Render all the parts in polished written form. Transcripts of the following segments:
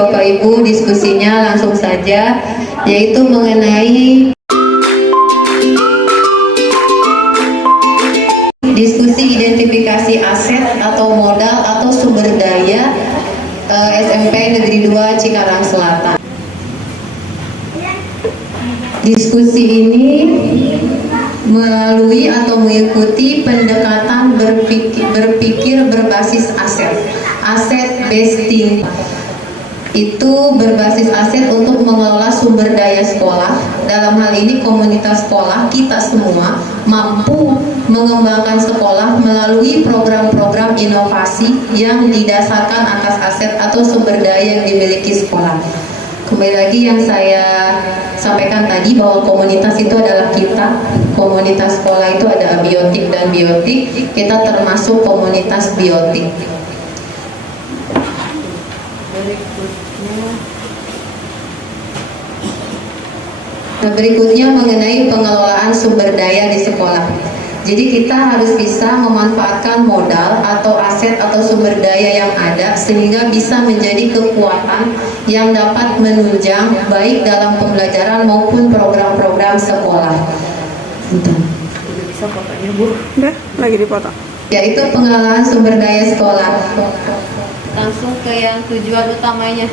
Bapak Ibu, diskusinya langsung saja, yaitu mengenai diskusi identifikasi aset atau modal atau sumber daya SMP Negeri 2 Cikarang Selatan. Diskusi ini melalui atau mengikuti pendekatan berpikir berbasis aset based. Itu berbasis aset untuk mengelola sumber daya sekolah. Dalam hal ini komunitas sekolah, kita semua mampu mengembangkan sekolah melalui program-program inovasi yang didasarkan atas aset atau sumber daya yang dimiliki sekolah. Kembali lagi yang saya sampaikan tadi bahwa komunitas itu adalah kita. Komunitas sekolah itu ada abiotik dan biotik. Kita termasuk komunitas biotik. Nah, berikutnya mengenai pengelolaan sumber daya di sekolah. Jadi kita harus bisa memanfaatkan modal atau aset atau sumber daya yang ada sehingga bisa menjadi kekuatan yang dapat menunjang baik dalam pembelajaran maupun program-program sekolah. Bisa fotonya Bu? Udah, lagi dipotong. Yaitu pengelolaan sumber daya sekolah. Langsung ke yang tujuan utamanya.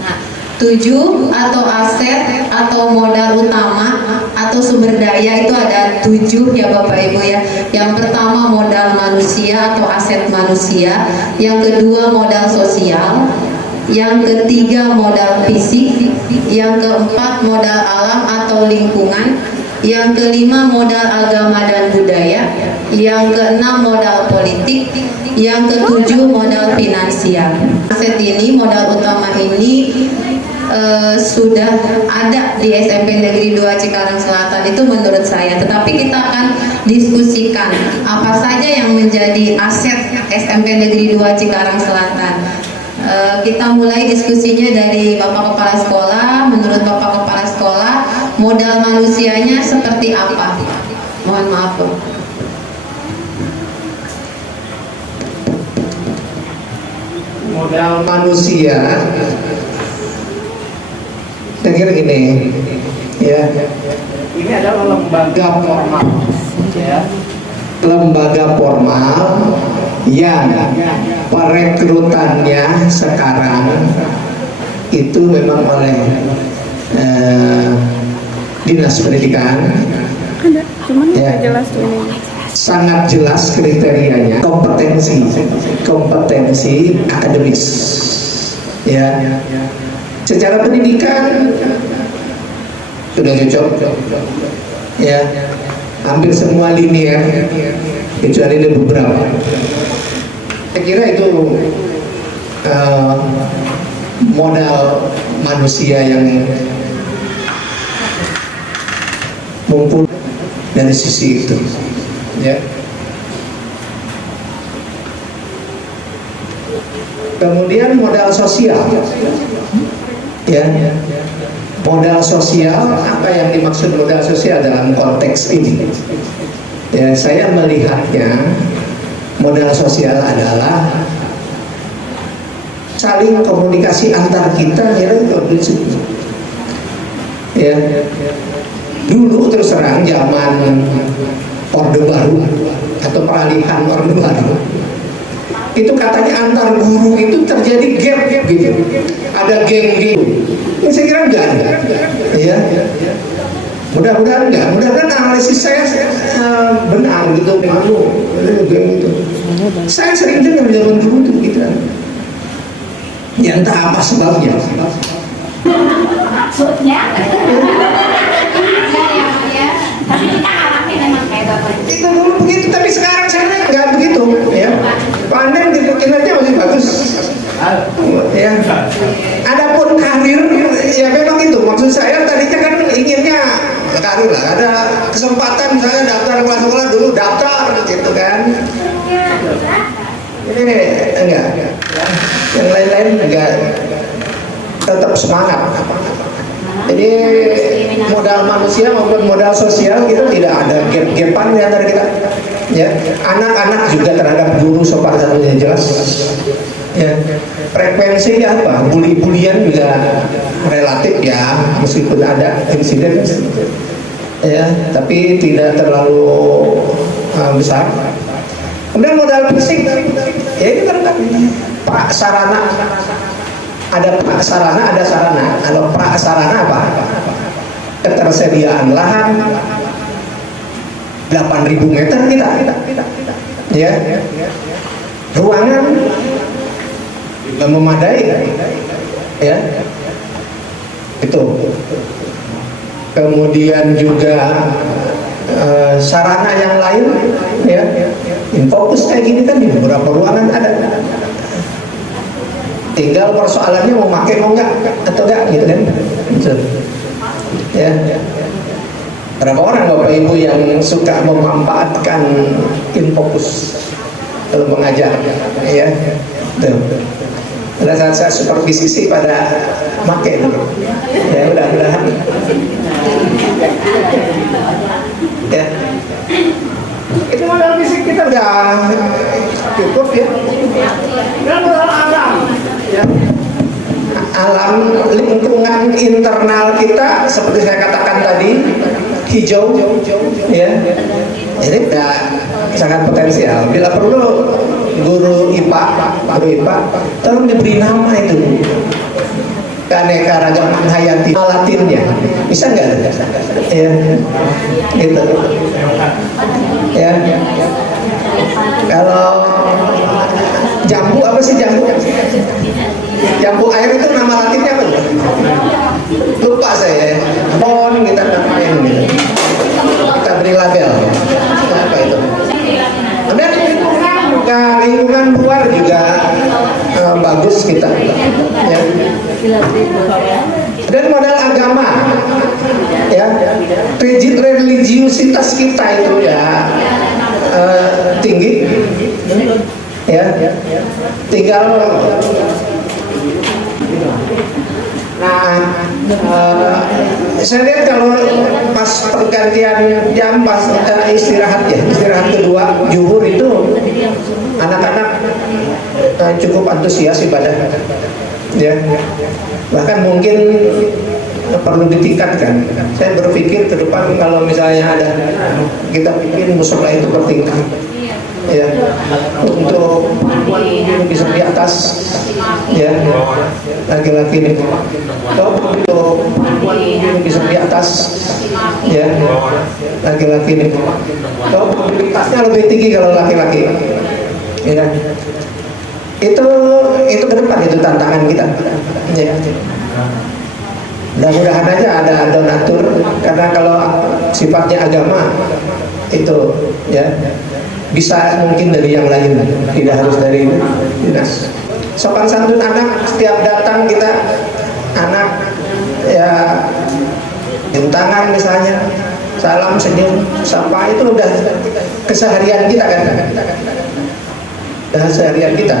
Nah, 7 atau aset atau modal utama atau sumber daya itu ada 7 ya Bapak Ibu ya. Yang pertama modal manusia atau aset manusia, yang kedua modal sosial, yang ketiga modal fisik, yang keempat modal alam atau lingkungan, yang kelima modal agama dan budaya, yang keenam modal politik, yang ketujuh modal finansial. Aset ini, modal utama ini sudah ada di SMP Negeri 2 Cikarang Selatan itu menurut saya, tetapi kita akan diskusikan apa saja yang menjadi aset SMP Negeri 2 Cikarang Selatan. Kita mulai diskusinya dari Bapak Kepala Sekolah. Menurut Bapak Kepala Sekolah, modal manusianya seperti apa? Mohon maaf Bu. Modal manusia, saya kira gini, ya, ini adalah lembaga formal, ya, lembaga formal yang perekrutannya sekarang itu memang oleh Dinas Pendidikan. Ada, cuman ya, nggak jelas tuh ini. Sangat jelas kriterianya, kompetensi akademis, ya. Secara pendidikan sudah cocok, ya. Hampir semua linear, kecuali ada beberapa. Saya kira itu modal manusia yang mumpuni dari sisi itu, ya. Kemudian modal sosial, ya. Modal sosial, apa yang dimaksud modal sosial dalam konteks ini? Ya, saya melihatnya modal sosial adalah saling komunikasi antar kita, ya. Dulu terus terang zaman Orde Baru atau peralihan Orde Baru, itu katanya antar guru itu terjadi gap gitu, ada geng-geng. Ya, saya kira enggak ada, ya. Mudah-mudahan enggak, mudah-mudahan analisis saya benar gitu, geng itu. Saya sering dengar zaman dulu tuh gitu, ya entah apa sebabnya. Maksudnya ya, tapi kita alami memang kayak bapak Itu dulu begitu, tapi sekarang saya lihat nggak begitu, ya. Panen gitu, kinerja masih bagus, ya. Adapun karir, ya memang itu maksud saya tadinya kan inginnya karir lah, ada kesempatan misalnya daftar kelas sekolah dulu daftar gitu kan. Ini enggak, yang lain-lain enggak, tetap semangat. Jadi modal manusia maupun modal sosial kita tidak ada gap-gapan di antara kita, ya. Anak-anak juga terhadap guru sopan santunnya jelas, ya. frekuensi apa? Bully-bulian juga relatif ya, meskipun ada insiden ya, tapi tidak terlalu besar. Kemudian modal fisik, ya ini kan prasarana, ada prasarana, ada sarana. Kalau prasarana apa? Ketersediaan lahan 8.000 meter kita, ya, ruangan juga memadai, ya, itu. Kemudian juga sarana yang lain, ya, Infokus kayak gini kan di beberapa ruangan ada. Tinggal persoalannya mau pakai mau enggak atau enggak gitu kan. Ya. Berapa orang Bapak Ibu yang suka memanfaatkan Infokus kalau mengajar, ya. Tuh. Pada saat saya supervisi pada pakai dulu. Ya mudah-mudahan. Ya. Itu modal fisik kita udah cukup ya. Dan modal alam. Ya. Alam lingkungan internal kita seperti saya katakan tadi hijau, ya. Ini udah sangat potensial. Bila perlu guru IPA tolong diberi nama itu keanekaragaman hayati Latinnya, bisa nggak? Ya, gitu. Ya. Kalau jambu apa sih jambu? Jambu air itu nama Latinnya apa? Lupa saya. Pohon kita namain gitu. Kita beri label. Apa itu? Kemudian lingkungan luar juga bagus kita. Ya. Dan modal agama, ya, religiusitas kita itu ya tinggi, ya. Tinggal saya lihat kalau pas pergantian jam, pas istirahat kedua zuhur itu anak-anak cukup antusias ibadah, ya. Bahkan mungkin perlu ditingkatkan. Saya berpikir ke depan kalau misalnya ada, kita bikin musola itu bertingkat, ya, untuk bisa di atas, ya, laki-laki ini, untuk bisa di atas, ya, laki-laki ini, mobilitasnya lebih tinggi kalau laki-laki, ya. Itu ke depan, itu tantangan kita, ya. Mudah-mudahan aja ada donatur, karena kalau sifatnya agama itu, ya, bisa mungkin dari yang lain, tidak harus dari dinas. Sopan santun anak, setiap datang kita anak, ya, cium tangan misalnya, salam, senyum, sapa, itu udah keseharian kita kan, keseharian kita.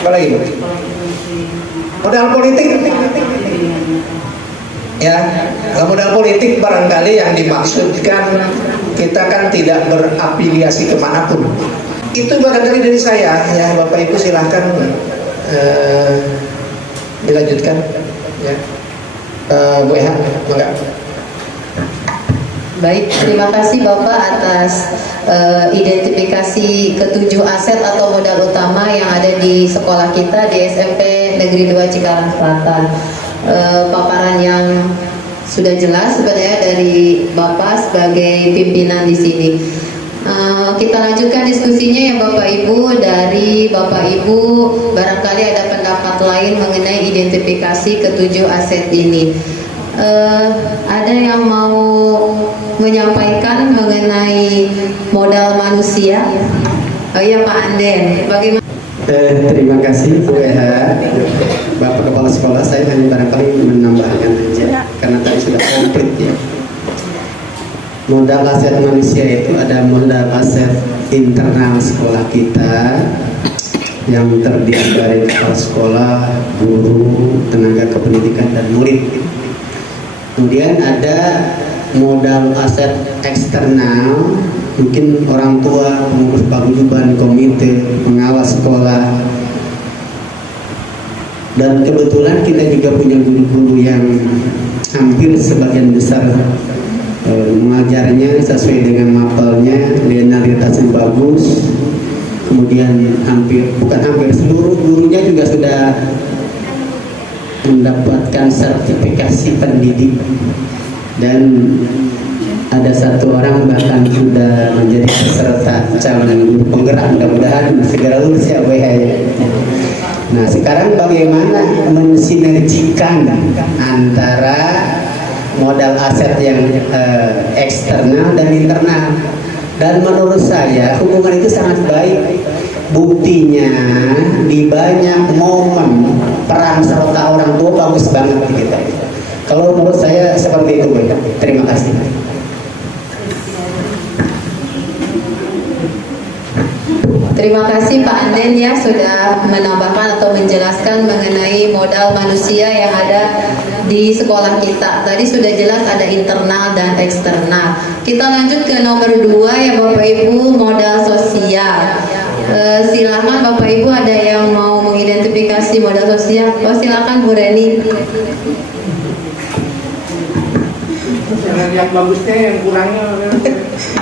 Apa lagi? Modal politik, ya. Kalau modal politik barangkali yang dimaksudkan kita kan tidak berafiliasi kemanapun. Itu barangkali dari saya, ya. Bapak Ibu silahkan dilanjutkan, ya. Bu Eha, enggak. Baik, terima kasih Bapak atas identifikasi ketujuh aset atau modal utama yang ada di sekolah kita di SMP Negeri 2 Cikarang Selatan. Paparan yang sudah jelas sebenarnya dari Bapak sebagai pimpinan di sini. Kita lanjutkan diskusinya ya Bapak Ibu. Dari Bapak Ibu barangkali ada pendapat lain mengenai identifikasi ketujuh aset ini. Ada yang mau menyampaikan mengenai modal manusia? Oh iya Pak Anden, bagaimana? Terima kasih Bu Eha, Bapak Kepala Sekolah. Saya hanya barangkali menambahkan aja, karena tadi sudah komplit ya. Modal aset manusia itu ada modal aset internal sekolah kita yang terdiri dari kepala sekolah, guru, tenaga kependidikan dan murid. Kemudian ada modal aset eksternal, mungkin orang tua, pengurus paguyuban, komite, pengawas sekolah, Dan kebetulan kita juga punya guru-guru yang hampir sebagian besar mengajarnya sesuai dengan mapelnya, netralitas yang bagus. Kemudian bukan hampir seluruh gurunya juga sudah mendapatkan sertifikasi pendidik, dan ada satu orang bahkan sudah menjadi peserta calon guru penggerak, mudah-mudahan segera lulus ya Bu ya. Nah sekarang bagaimana mensinergikan antara modal aset yang eksternal dan internal, dan menurut saya hubungan itu sangat baik. Buktinya di banyak momen peran serta orang tua bagus banget di kita. Kalau menurut saya seperti itu Bu. Terima kasih. Terima kasih Pak Anden ya sudah menambahkan atau menjelaskan mengenai modal manusia yang ada di sekolah kita. Tadi sudah jelas ada internal dan eksternal. Kita lanjut ke nomor 2 ya Bapak Ibu, modal sosial. Silakan Bapak Ibu, ada yang mau mengidentifikasi modal sosial? Oh silakan Bu Reni. Yang bagusnya, yang kurangnya.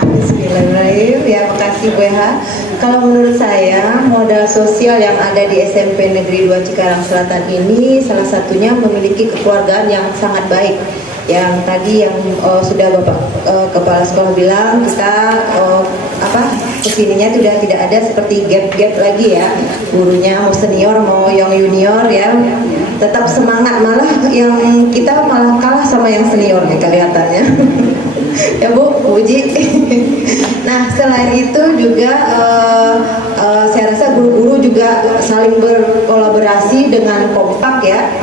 Bismillahirrahmanirrahim. Ya, makasih Bu Eha. Kalau menurut saya modal sosial yang ada di SMP Negeri 2 Cikarang Selatan ini salah satunya memiliki kekeluargaan yang sangat baik. Yang tadi yang sudah Bapak Kepala Sekolah bilang, kita kesininya sudah tidak ada seperti gap-gap lagi ya, gurunya mau senior mau yang junior ya, tetap semangat, malah yang kita malah kalah sama yang senior nih kelihatannya. Ya Bu, Uji. Nah selain itu juga saya rasa guru-guru juga saling berkolaborasi dengan kompak ya.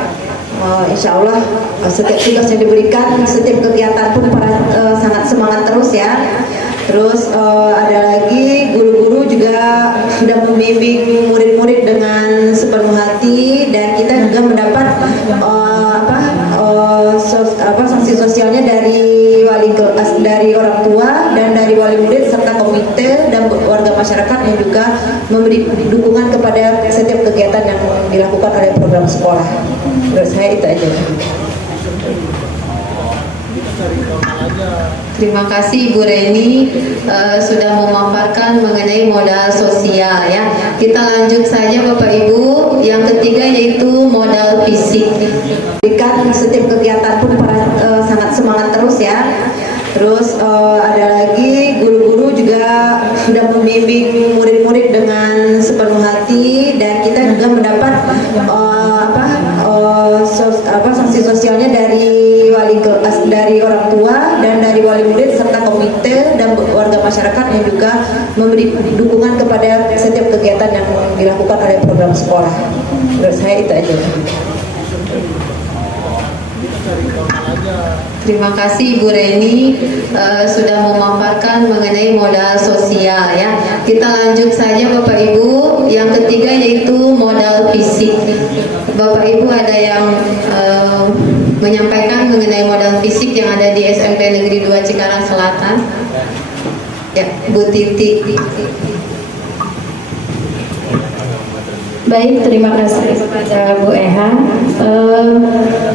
Insya Allah setiap tugas yang diberikan, setiap kegiatan pun sangat semangat terus ya. Terus ada lagi guru-guru juga sudah membimbing murid-murid dengan sepenuh hati, dan kita juga mendapat sanksi sosialnya dari wali kelas, dari orang tua dan dari wali murid serta komite dan warga masyarakat yang juga memberi dukungan kepada setiap kegiatan yang dilakukan oleh program sekolah. Menurut saya itu aja. Terima kasih Ibu Reni sudah memaparkan mengenai modal sosial ya. Kita lanjut saja Bapak Ibu, yang ketiga yaitu modal fisik. Berikan setiap kegiatan pun sangat semangat terus ya. Terus ada lagi guru-guru juga sudah membimbing murid-murid dengan sepenuh hati, dan kita juga mendapat sanksi sosialnya dari wali kelas, dari orang tua dan dari wali murid serta komite dan warga masyarakat yang juga memberi dukungan kepada setiap kegiatan yang dilakukan oleh program sekolah. Menurut saya itu aja. Terima kasih Ibu Reni sudah memaparkan mengenai modal sosial ya. Kita lanjut saja Bapak Ibu, yang ketiga yaitu modal fisik. Bapak Ibu ada yang menyampaikan mengenai modal fisik yang ada di SMP Negeri 2 Cikarang Selatan? Ya, Bu Titi. Baik, terima kasih kepada Bu Eha.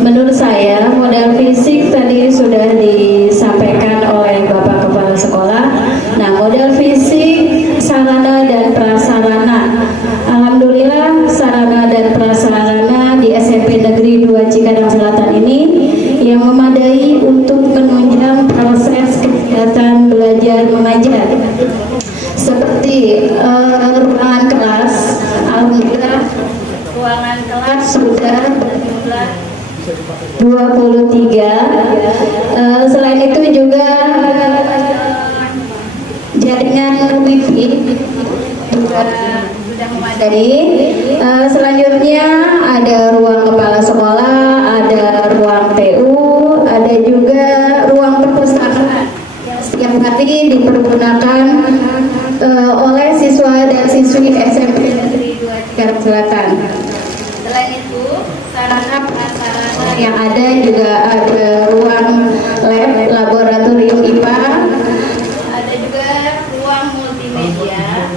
Menurut saya modal fisik tadi sudah disampaikan oleh Bapak Kepala Sekolah. Nah, modal fisik, sarana dan prasarana. Alhamdulillah sarana dan prasarana di SMP Negeri 2 Cikarang Selatan ini yang memadai untuk menunjang proses kegiatan belajar mengajar. Seperti ruangan kelas, alhamdulillah ruangan kelas sudah berjumlah 23. Selain itu juga jaringan wifi juga sudah memadai. Selanjutnya ada ruang kepala sekolah, ada ruang TU, ada juga ruang perpustakaan yang setiap hari dipergunakan oleh siswa dan siswi SMP Negeri 2 Cikarang Selatan. Selain itu, sarana prasarana yang ada juga ada ruang lab, laboratorium IPA, ada juga ruang multimedia,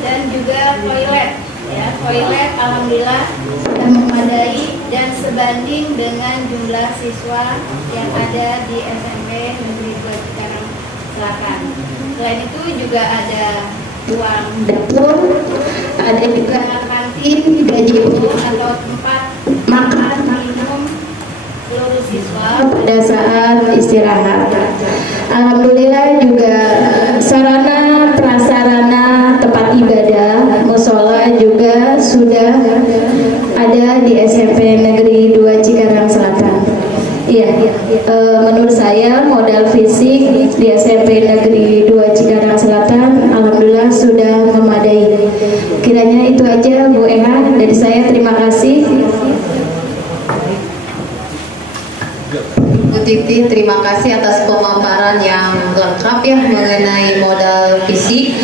dan juga toilet. Ya, toilet alhamdulillah sudah memadai. memadai dan sebanding dengan jumlah siswa yang ada di SMP Negeri 2 Cikarang Selatan. Selain itu juga ada ruang dapur, ada juga kantin, gazebo atau tempat makan minum seluruh siswa pada saat istirahat. Alhamdulillah juga sarana prasarana tempat ibadah musola juga sudah ada di SMP Negeri 2 Cikarang Selatan. Iya, menurut saya modal fisik di SMP Negeri 2 Cikarang Selatan alhamdulillah sudah memadai. Kiranya itu aja Bu Eha dari saya, terima kasih. Bu Titi, terima kasih atas pemaparan yang lengkap ya mengenai modal fisik.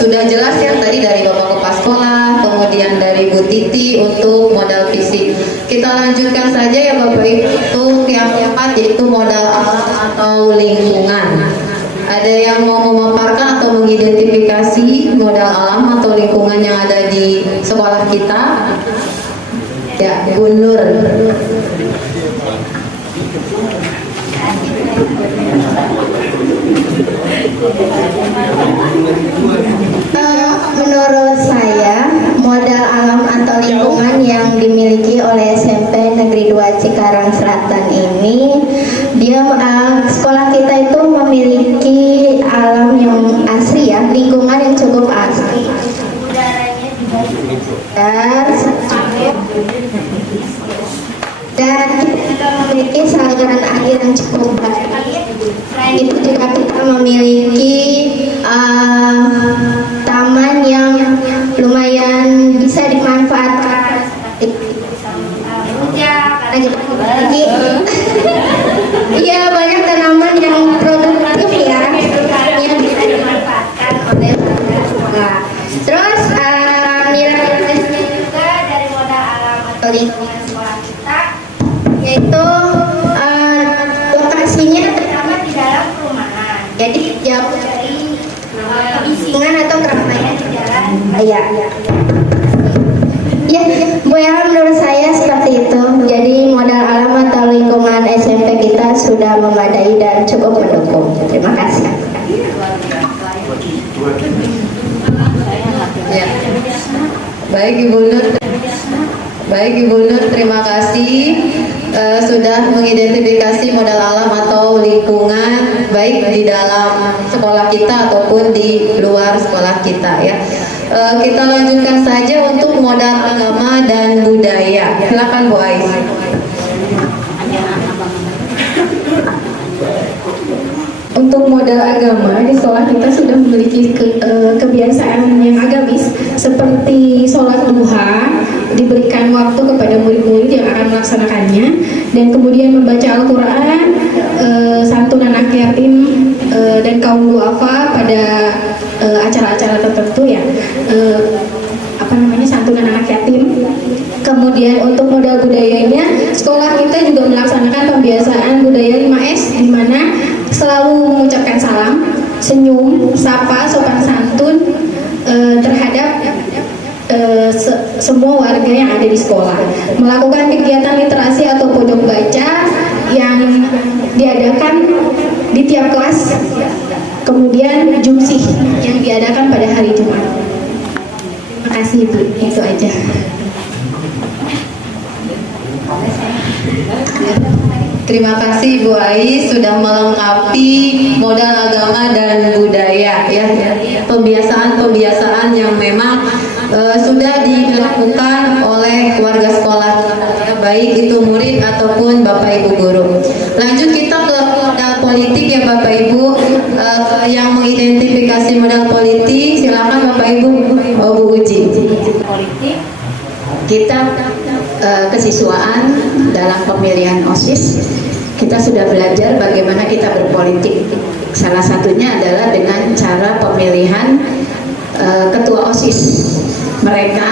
Sudah jelas ya tadi dari Bapak Kepala Sekolah, kemudian dari Bu Titi untuk modal fisik. Kita lanjutkan saja ya Bapak Ibu untuk yang keempat yaitu modal alam atau lingkungan. Ada yang mau memaparkan atau mengidentifikasi modal alam atau lingkungan yang ada di sekolah kita? Ya, Bu Nur. Menurut saya modal alam atau lingkungan yang dimiliki oleh SMP Negeri 2 Cikarang Selatan ini, sekolah kita itu memiliki alam yang asri ya, lingkungan yang cukup asri. Dan kita juga memiliki saluran air yang cukup baik. Selain itu juga kita memiliki taman yang lumayan bisa dimanfaatkan. Iya, banyak tanaman yang produktif ya, yang bisa dimanfaatkan oleh warga sekolah. Terus nilai juga dari modal alam atau lingkungan sekolah kita, yaitu lokasinya terdapat di dalam perumahan. Jadi jauh dari kebisingan atau keramaian di jalan raya. Ya, Bu ya, menurut saya seperti itu. Jadi modal alam atau lingkungan SMP kita sudah memadai dan cukup mendukung. Terima kasih. Ya. Baik Ibu Nur, terima kasih sudah mengidentifikasi modal alam atau lingkungan baik di dalam sekolah kita ataupun di luar sekolah kita ya. Kita lanjutkan saja untuk modal agama dan budaya. Silakan Bu Ais. Untuk modal agama di sekolah kita sudah memiliki kebiasaan yang agamis seperti sholat duha, diberikan waktu kepada murid-murid yang akan melaksanakannya, dan kemudian membaca Al-Quran, santunan anak yatim, dan kaum duafa pada acara-acara tertentu ya, santunan anak yatim. Kemudian untuk modal budayanya, sekolah kita juga melaksanakan pembiasaan budaya 5S, di mana selalu mengucapkan salam, senyum, sapa, sopan santun terhadap semua warga yang ada di sekolah. Melakukan kegiatan literasi atau pojok baca yang diadakan di tiap kelas. Kemudian jumsih yang diadakan pada hari Jumat. Terima kasih Ibu, itu aja. Terima kasih Bu Ais sudah melengkapi modal agama dan budaya ya. Pembiasaan yang memang sudah dilakukan oleh warga sekolah baik itu murid ataupun Bapak Ibu guru. Lanjut kita ke modal politik ya Bapak Ibu, yang mengidentifikasi modal politik silakan Bapak Ibu. Bu Uji. Politik Kita kesiswaan dalam pemilihan OSIS, kita sudah belajar bagaimana kita berpolitik. Salah satunya adalah dengan cara pemilihan ketua OSIS. Mereka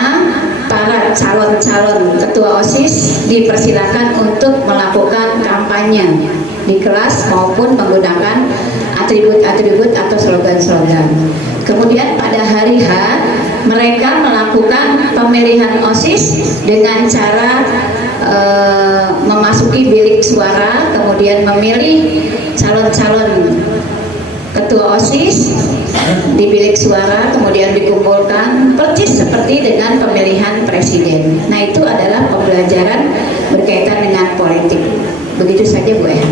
para calon-calon ketua OSIS dipersilakan untuk melakukan kampanye di kelas maupun menggunakan atribut-atribut atau slogan-slogan. Kemudian pada hari H mereka melakukan pemilihan OSIS dengan cara memasuki bilik suara, kemudian memilih calon-calon ketua OSIS di bilik suara, kemudian dikumpulkan persis seperti dengan pemilihan presiden. Nah, itu adalah pembelajaran berkaitan dengan politik. Begitu saja, Bu ya.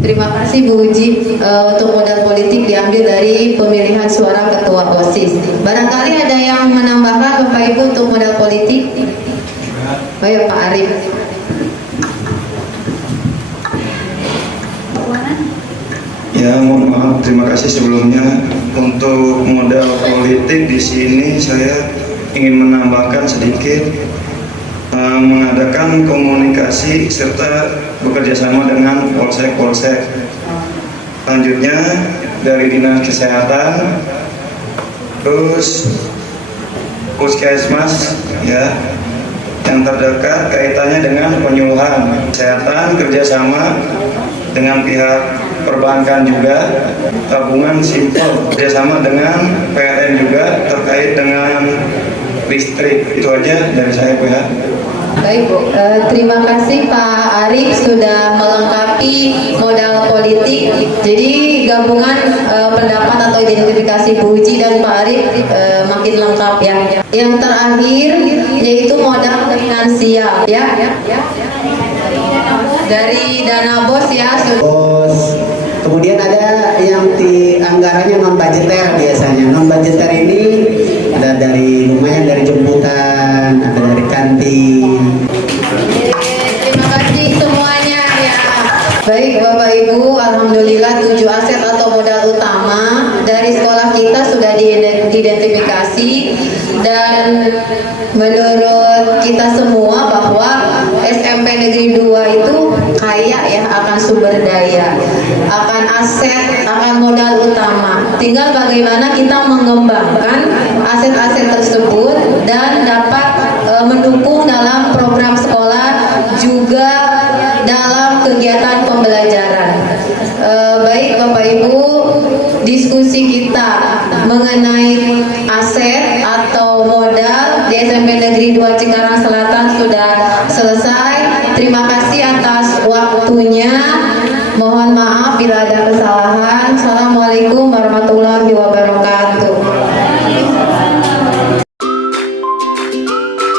Terima kasih Bu Uji. Untuk modal politik diambil dari pemilihan suara ketua OSIS. Barangkali ada yang menambahkan Bapak Ibu untuk modal politik? Baik Pak Arif. Ya, mohon maaf, terima kasih sebelumnya. Untuk modal politik di sini saya ingin menambahkan sedikit, mengadakan komunikasi serta bekerjasama dengan polsek-polsek. Selanjutnya dari Dinas Kesehatan, terus Puskesmas, ya, yang terdekat kaitannya dengan penyuluhan kesehatan, kerjasama dengan pihak perbankan juga, tabungan simpel, kerjasama dengan PLN juga terkait dengan listrik. Itu aja dari saya, Bu ya. Baik Bu, terima kasih Pak Arif sudah melengkapi modal politik. Jadi gabungan pendapat atau identifikasi Bu Uji dan Pak Arif makin lengkap ya. Yang terakhir yaitu modal finansial ya. Dari dana BOS ya. BOS. Kemudian ada yang di anggarannya non budgeter biasanya. Non budgeter ini ada dari lumayan dari jemputan, ada dari kantin. Terima kasih semuanya ya. Baik Bapak Ibu, alhamdulillah 7 aset atau modal utama dari sekolah kita sudah diidentifikasi, dan menurut kita semua bahwa SMP Negeri 2 itu kaya ya akan sumber daya, akan aset, akan modal utama. Tinggal bagaimana kita mengembangkan aset-aset tersebut dan dapat mendukung dalam program sekolah juga dalam kegiatan pembelajaran. Baik Bapak Ibu, diskusi kita mengenai aset atau modal di SMP Negeri 2 Cikarang Selatan sudah selesai. Terima kasih atas waktunya. Mohon maaf bila ada kesalahan. Assalamualaikum warahmatullahi wabarakatuh.